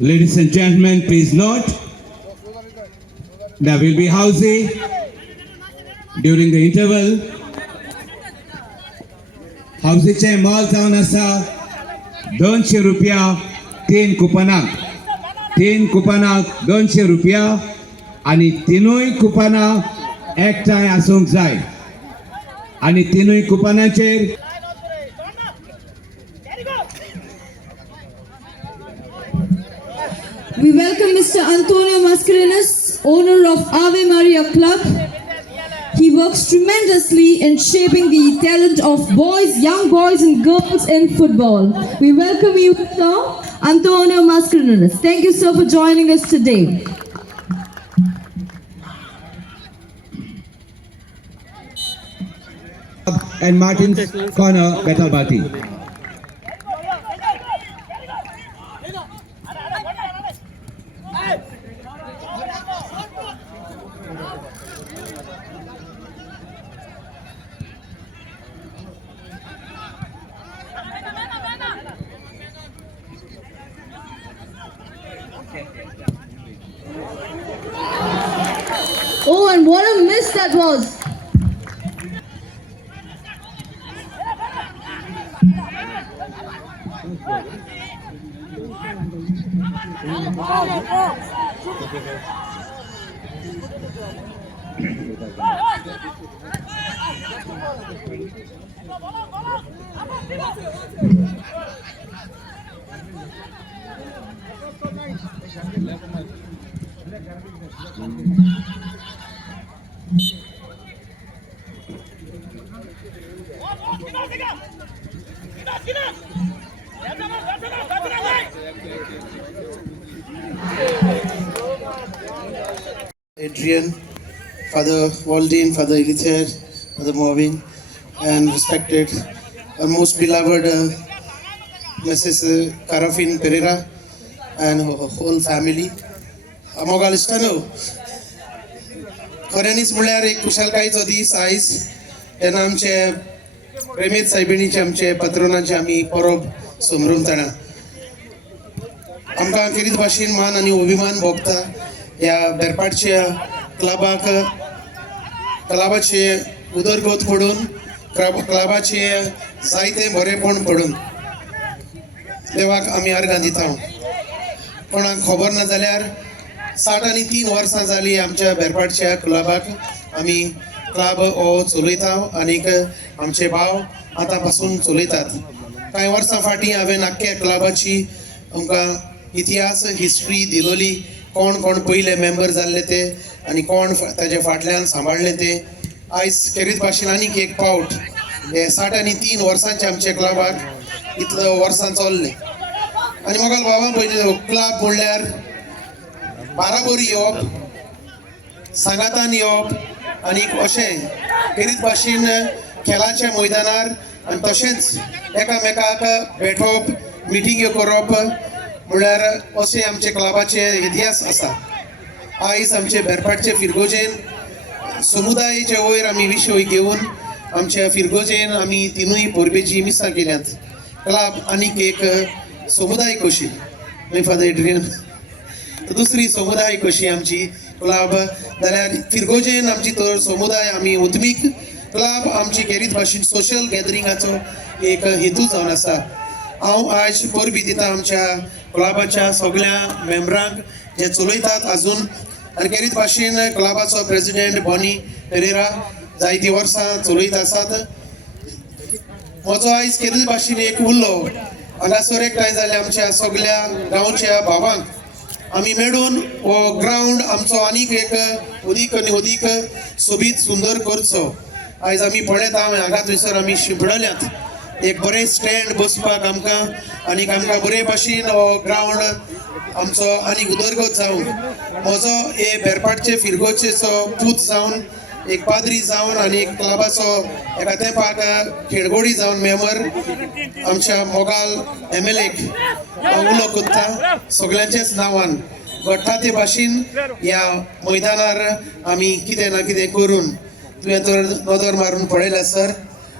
Ladies and gentlemen, please note, there will be housing during the interval. Housingचे मोल जावन आसा 200 रुपया 3 कुपनाक 200 रुपया आणि तीनूय कुपनां एकठांय आसूंक जाय आणि तीनूय कुपनाचेर We welcome Mr. Antonio Mascarenhas, owner of Ave Maria Club. He works tremendously in shaping the talent of boys, young boys and girls in football. We welcome you, sir, Antonio Mascarenhas. Thank you, sir, for joining us today. and Martin's corner, Betalbati. Oh, and what a miss that was. Adrian, Father Waldine, Father Elither, Father Marvin, and respected, most beloved Mrs. Karafin Pereira and her whole family. Amogal istano. Koreanis मुळ्यार एक कुशलकायेचो दीस आयज तेन्ना आमचे प्रेमीत सायबिणीचे आमचे पत्रोनाचे आमी परब समरूमतना आमकां केरीत भाशेन मान आनी अभिमान भोगता ह्या बेरपाटच्या क्लबाचे उदरगत पडून क्लबाचे जायते बरेपण पडून देवाक आमी अर्घां दिता. कोणाक खबर ना जाल्यार 63 वर्सां जाली आमच्या बेरपाटच्या क्लबाक आमी क्लब हो चलयता आनीक आमचे भाव आतां पासून चलयतात. कांय वर्सां फाटीं हांवें आख्ख्या क्लबाची आमकां इतिहास हिस्ट्री दिलोली, कोण कोण पयले मेंबर जाल्ले ते आनी कोण ताजे फाटल्यान सांबाळले ते. आयज केरीत भाशेन आनीक एक पावट हे 63 वर्सांचे आमचे क्लबाक इतलो वर्सां चल्ले आनी मोगाल बाबा पयली क्लब म्हणल्यार बाराबोरी येवप, सांगातान येवप आनी अशें केरीत भाशेन खेळाच्या मैदानार आनी तशेंच एकामेकाक भेटप, मिटिंग्यो करप म्हणल्यार अशें आमचे क्लबाचे इतिहास आसा. आयज आमचे बेरपाटचे फिरगोजेन समुदायाचे वयर आमी विशय घेवन आमच्या फिरगोजेन आमी तिनूय परबेची मिसां केल्यात. क्लब आनीक एक समुदाय कशी मागीर फादर एड्रियन दुसरी समुदाय कशी आमची क्लब जाल्यार फिरगोजेन आमची तर समुदाय आमी उद्मीक क्लब आमची केरीत भाशेन सोशल गॅदरिंगाचो एक हेतू जावन आसा. हांव आयज परबी दिता आमच्या क्लबाच्या सगळ्या मेंबरांक जे चलयतात आजून आनी केरीत भाशेन क्लबाचो प्रेसिडेंट बॉनी पेरेरा जायती वर्सां चलयत आसात. म्हजो आयज केरीत भाशेन एक उल्लो हांगासर एकठांय जाले आमच्या सगळ्या गांवच्या भावांक आमी मेळून हो ग्रावंड आमचो आनीक एक अदीक आनी अदीक सोबीत सुंदर करचो. आयज आमी पळयता हांगा थंयसर आमी शिंपडल्यात एक बरें स्टँड बसपाक आमकां आनीक आमकां बरे भाशेन हो ग्रावंड आमचो आनीक उदरगत जावं. म्हजो हे बेरपाटचे फिरगोचेचो पूत जावन एक पाद्री जावन आनी एक क्लबाचो एका तेंपाक खेळगडी जावन मेंबर आमच्या मोगाल MLAक उलो कोत्ता सगळ्यांचेच नांवान घडटा ते भाशेन ह्या मैदानार आमी कितें ना कितें करून तुवें तर नदर मारून पळयला सर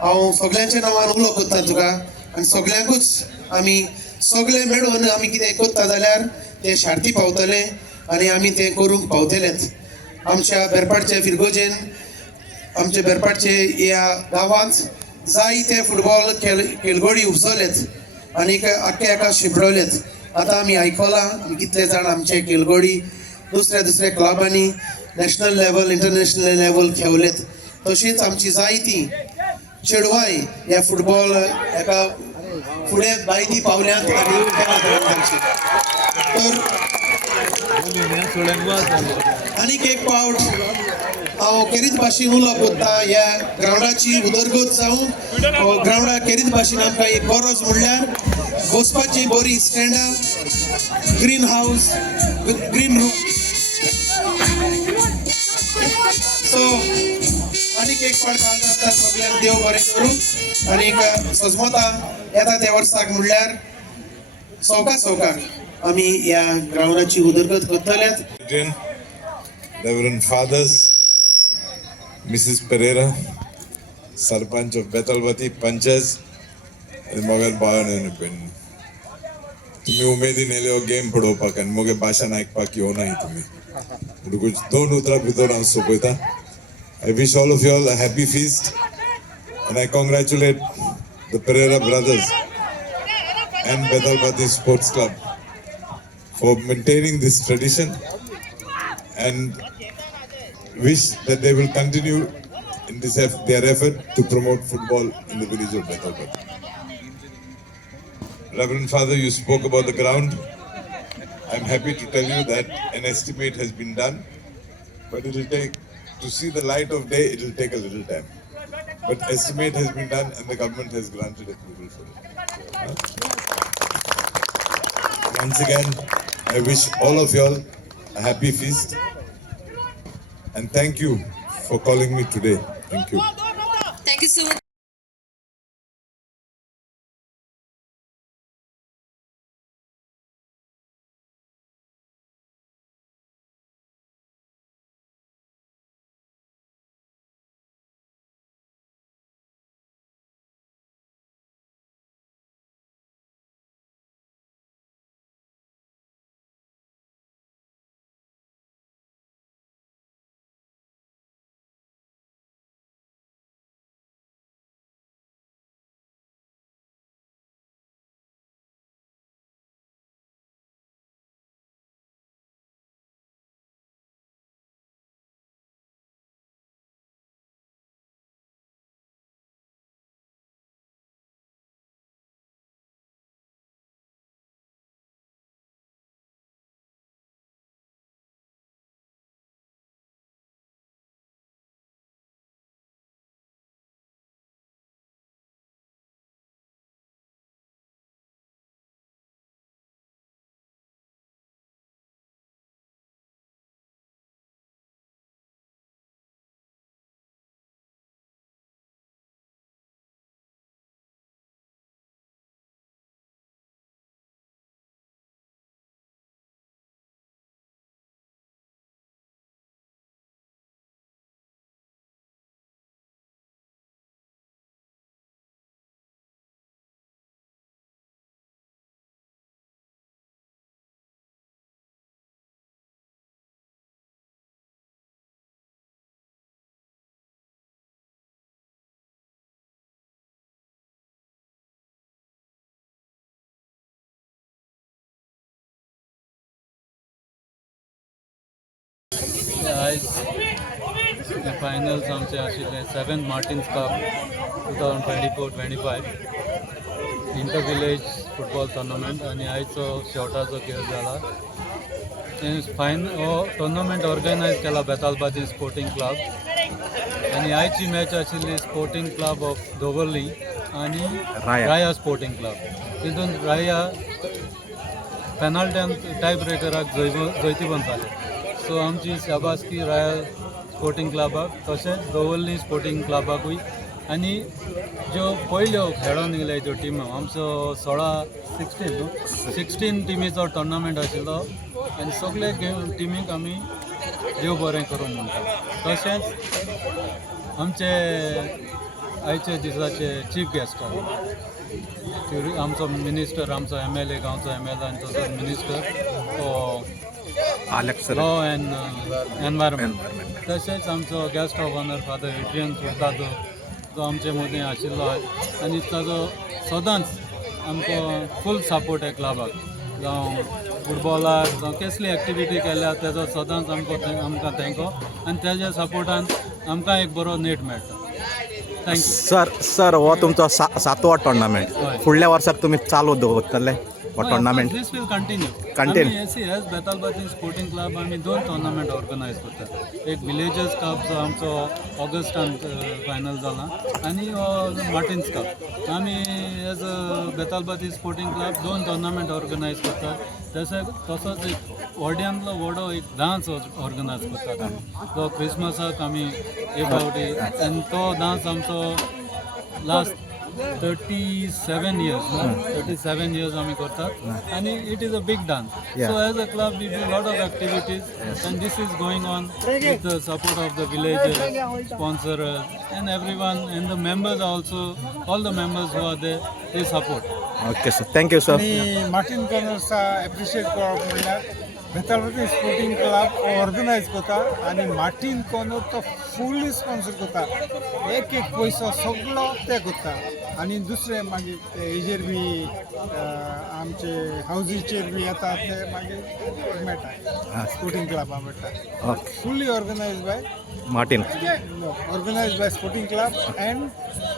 हांव सगळ्यांच्या नांवान उलो करता तुका आनी सगळ्यांकूच आमी सगळे मेळून आमी कितें करता जाल्यार ते शार्ती पावतले आनी आमी तें करूंक पावतलेच आमच्या बेरपाटच्या फिरगोजेन आमच्या बेरपाटचे ह्या गांवांत जायते फुटबॉल खेळगडी उपसलेच आनीक आख्या एका शिंपडवलेच आतां आमी आयकलां कितले जाण आमचे खेळगडी दुसऱ्या क्लबांनी नॅशनल लेवल इंटरनॅशनल लेवल खेळलेत तशीच आमची जायतीं चेडवाय ह्या फुटबॉल एका फुडें बायदी पावल्यांत आनी तांची तर आनीक एक पावट हांव केरीत भाशेन उलो करता ह्या ग्रावंडाची उदरगत जावं ग्रावंडा केरीत भाशेन आमकां एक गरज म्हणल्यार बसपाची बरी स्टँडां ग्रीन हावस ग्रीन रूम सो आनीक एक पावट काळजांतल्यान सगळ्यांक देव बरें करूं आनीक सजमता येता त्या वर्साक म्हणल्यार सवकाक आमी ह्या ग्रावंडाची उदरगत करतलेत Reverend Fathers, Mrs. Pereira, Sarpanch of Bethalbati, Panchas, and Mogar Bayan and Pen. तुम्ही उमेदीन येयले हो गेम पळोवपाक आनी मोगे भाशण आयकपाक येवनाय तुमी म्हणटकूच 2 उतरां भितर हांव सोंपयता I wish all of you all a happy feast and I congratulate the Pereira brothers and Bethalbati Sports Club for maintaining this tradition and wish that they will continue in this their effort to promote football in the village of Bethalbati. Reverend Father, you spoke about the ground. I'm happy to tell you that an estimate has been done, but it will take, to see the light of day, it will take a little time. But estimate has been done and the government has granted approval for it. Once again, I wish all of you all a happy feast and thank you for calling me today. Thank you. Thank you so much. आयज finals आमचे आशिल्ले 7th Martins cup 2024-25 inter village football tournament आनी आयचो शेवटाचो खेळ जाला हो tournament organise केला Betalbatim sporting club आनी आयची मॅच आशिल्ली स्पोर्टिंग क्लब ऑफ दोवर्ली आनी राया स्पोर्टिंग क्लब तितून राया पेनल्ट्यान टाय ब्रेकराक जैती बनताले सो आमची शाबासकी राया स्पोर्टिंग क्लबाक तशेंच दोवर्ली स्पोर्टिंग क्लबाकूय आनी ज्यो पयल्यो खेळोन गेले ज्यो टिमी आमचो 16 टिमीचो टुर्नामेंट आशिल्लो आनी सगळे टिमीक आमी देव बरें करूं म्हणटा. तशेंच आमचे आयचे दिसाचे चीफ गेस्ट आमचो मिनिस्टर, आमचो MLA, गांवचो MLA आनी तसोच मिनिस्टर लॉ एंड एनवायरमेंट. तशेंच आमचो guest of honour Father Adrian Furtado जो आमचे मदीं आशिल्लो आनी ताजो सदांच आमकां फूल सपोर्ट आहे क्लबाक. जावं फुटबॉलाक जावं कसली एक्टिविटी केल्या तेजो सदांच आमकां थँको आनी तेज्या सपोर्टान आमकां एक बरो नेट मेळटा. थँक्यू. सर हो तुमचो 7वो टोर्नामेंट. फुडल्या वर्साक तुमी चालू दवरतले हो tournament? This will continue. As Betalbatim sporting club आमी 2 टोर्नामेंट ऑर्गनायज करतात. एक विलेजर्स कप जो आमचो ऑगस्टान फायनल जाला आनी मार्टिन्स कप. आमी as Betalbatim sporting club 2 tournament organise करतात. तसोच एक व्हड्यांतलो व्हडो एक डान्स ऑर्गनायज करतात आमी. तो क्रिसमसाक आमी एक फावटी आनी तो डान्स आमचो लास्ट 37 years आमी करतात आनी it is a big dance. So as a club we do lot of activities and this is going on with the support of the village sponsorers and everyone and the members also. All the members who are there they support. Okay sir, thank you sir. आणि मार्टिन कॉर्नर्सा appreciate करप म्हणल्यार Betalbatim sporting club organise करता आनी Martin corner तो fully sponsor करता. एक पयसो सगळो ते करता आनी दुसरे मागीर हेजेर बी आमचे हावजीचेर बी येता ते मागीर मेळटा स्पोर्टिंग क्लबा मेळटा. Fully organise by Martin. organized by Sporting Club and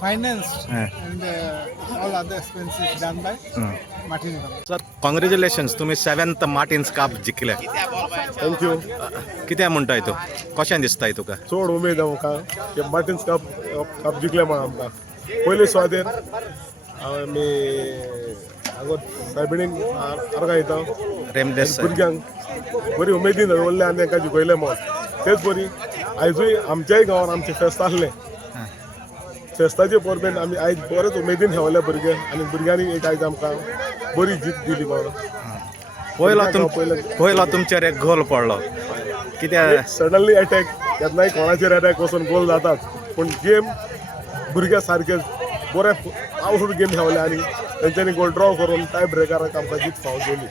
financed and all other expenses done by Martin Club. Sir congratulations, तुम्ही 7th मार्टिन्स कप जिखले. थँक्यू. कित्याक म्हणटाय तूं, कशें दिसताय तुका? चड उमेद आमकां की मार्टिन्स कप जिखले म्हणून आमकां. पयले सुवातेर आमी हांगा सायबिणीक आर्गां रेमडेस भुरग्यांक बरी उमेदीन दवरले आनी तांकां जिखयले म्हणून. तेच बरी आयजूय आमच्याय गांवांत आमचें फेस्त आहलें. फेस्ताचे परबेन आमी आयज बरेच उमेदीन हेवले भुरगे आनी भुरग्यांनी एक आयज आमकां बरी जीत दिली म्हणून. पयलो तुमचेर एक गोल पडलो. कित्याक सडनली अटॅक केन्नाय कोणाचेर अटॅक वचून गोल जातात, पूण गेम भुरगे सारके बरे आवड गेम हेवले आनी तेंच्यांनी गोल ड्रॉ करून टाय ब्रेकराक आमकां जीत फावो केली.